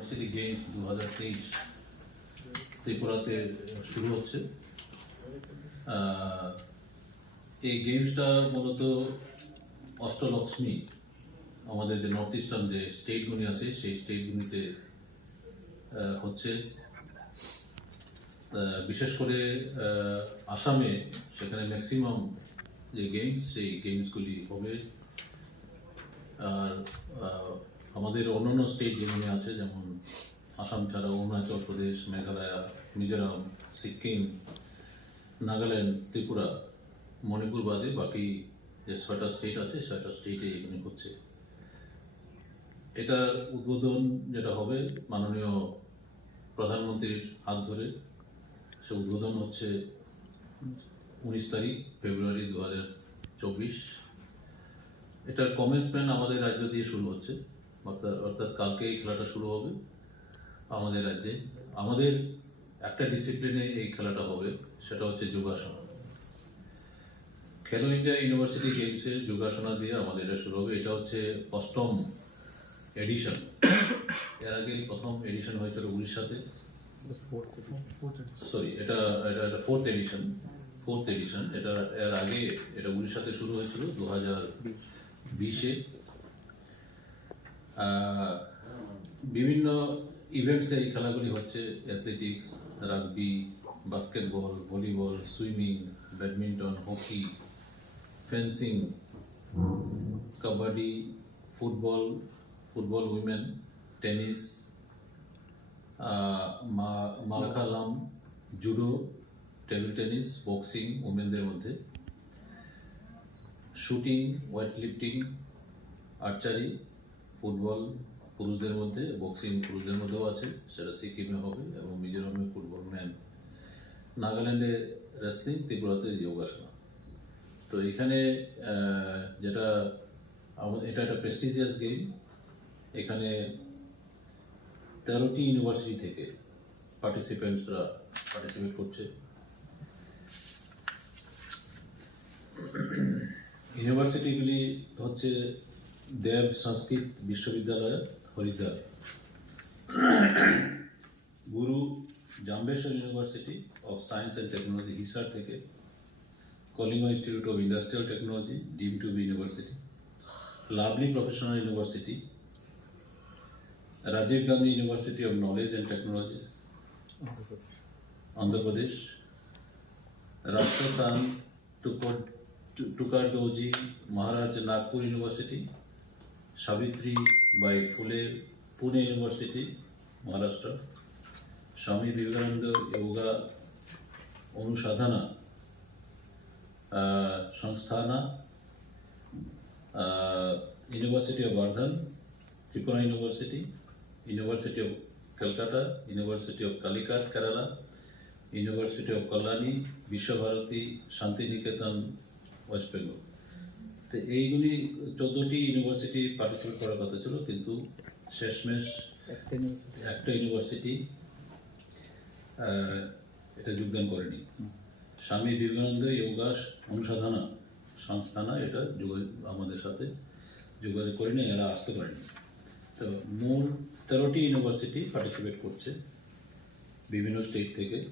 University games দু হাজার তেইশ ত্রিপুরাতে শুরু হচ্ছে। এই গেমসটা মূলত অষ্টলক্ষ্মী আমাদের যে নর্থ ইস্টার্ন যে স্টেটগুলি আছে সেই স্টেটগুলিতে আহ, হচ্ছে। বিশেষ করে আসামে সেখানে ম্যাক্সিমাম যে গেমস সেই গেমসগুলি হবে। আর আমাদের অন্যান্য স্টেট যেগুলি আছে, যেমন আসাম ছাড়া অরুণাচল প্রদেশ, মেঘালয়, মিজোরাম, সিকিম, নাগাল্যান্ড, ত্রিপুরা, মণিপুর বাদে বাকি যে ছয়টা স্টেট আছে, ছয়টা স্টেটে এগুলি হচ্ছে। এটার উদ্বোধন যেটা হবে মাননীয় প্রধানমন্ত্রীর হাত ধরে, সে উদ্বোধন হচ্ছে উনিশ তারিখ, ফেব্রুয়ারি দু হাজার চব্বিশ। এটার কমেন্সমেন্ট আমাদের রাজ্য দিয়ে শুরু হচ্ছে। অর্থাৎ অর্থাৎ কালকে এই খেলাটা শুরু হবে আমাদের রাজ্যে। আমাদের একটা ডিসিপ্লিনে এই খেলাটা হবে, সেটা হচ্ছে যোগাসন। খেলো ইন্ডিয়া ইউনিভার্সিটি গেমসে যোগাসনা দিয়ে আমাদের এটা শুরু হবে। এটা হচ্ছে অষ্টম এডিশন এর আগে প্রথম এডিশন হয়েছিল উড়িষ্যাতে। সরি এটা এটা এটা ফোর্থ এডিশন ফোর্থ এডিশন এটা, এর আগে এটা উড়িষ্যাতে শুরু হয়েছিল দু হাজার বিশে। বিভিন্ন ইভেন্টসে এই খেলাগুলি হচ্ছে athletics rugby basketball volleyball swimming badminton hockey fencing kabaddi football football women tennis মালকালাম judo table tennis boxing উমেনদের মধ্যে। Shooting weight lifting archery football পুরুষদের মধ্যে বক্সিং পুরুষদের মধ্যেও আছে, সেটা সিকিমে হবে এবং মিজোরামে ফুটবল ম্যান। নাগাল্যান্ডে রেসলিং ত্রিপুরাতে যোগাসনা। তো এখানে যেটা এটা একটা প্রেস্টিজিয়াস গেম এখানে তেরোটি ইউনিভার্সিটি থেকে পার্টিসিপেন্টসরা পার্টিসিপেট করছে। ইউনিভার্সিটিগুলি হচ্ছে দেব Sanskrit Vishwavidyalaya Haridwar. Guru Jambheshwar university of science and technology, Hisar থেকে Kalinga institute of industrial technology, deemed to be university, lovely professional university, Rajiv Gandhi university of knowledge and technologies Andhra Pradesh Rashtrasant Tukadoji Maharaj Nagpur university Savitri bai Phule Pune university, Maharashtra. Swami Vivekananda yoga Anusandhana Samsthana university of Burdwan Tripura university university of Kolkata, university of Calicut, Kerala, university of Kalyani, Visva Bharati, Santiniketan, West Bengal. তো এইগুলি চোদ্দোটি university participate করার কথা ছিল কিন্তু শেষমেশ একটা university এটা যোগদান করেনি। স্বামী বিবেকানন্দ যোগা অনুসাধনা সংস্থানা এটা যোগা- আমাদের সাথে যোগাযোগ করেনি এরা আসতে পারেনি। তো মূল তেরোটি ইউনিভার্সিটি পার্টিসিপেট করছে বিভিন্ন স্টেট থেকে।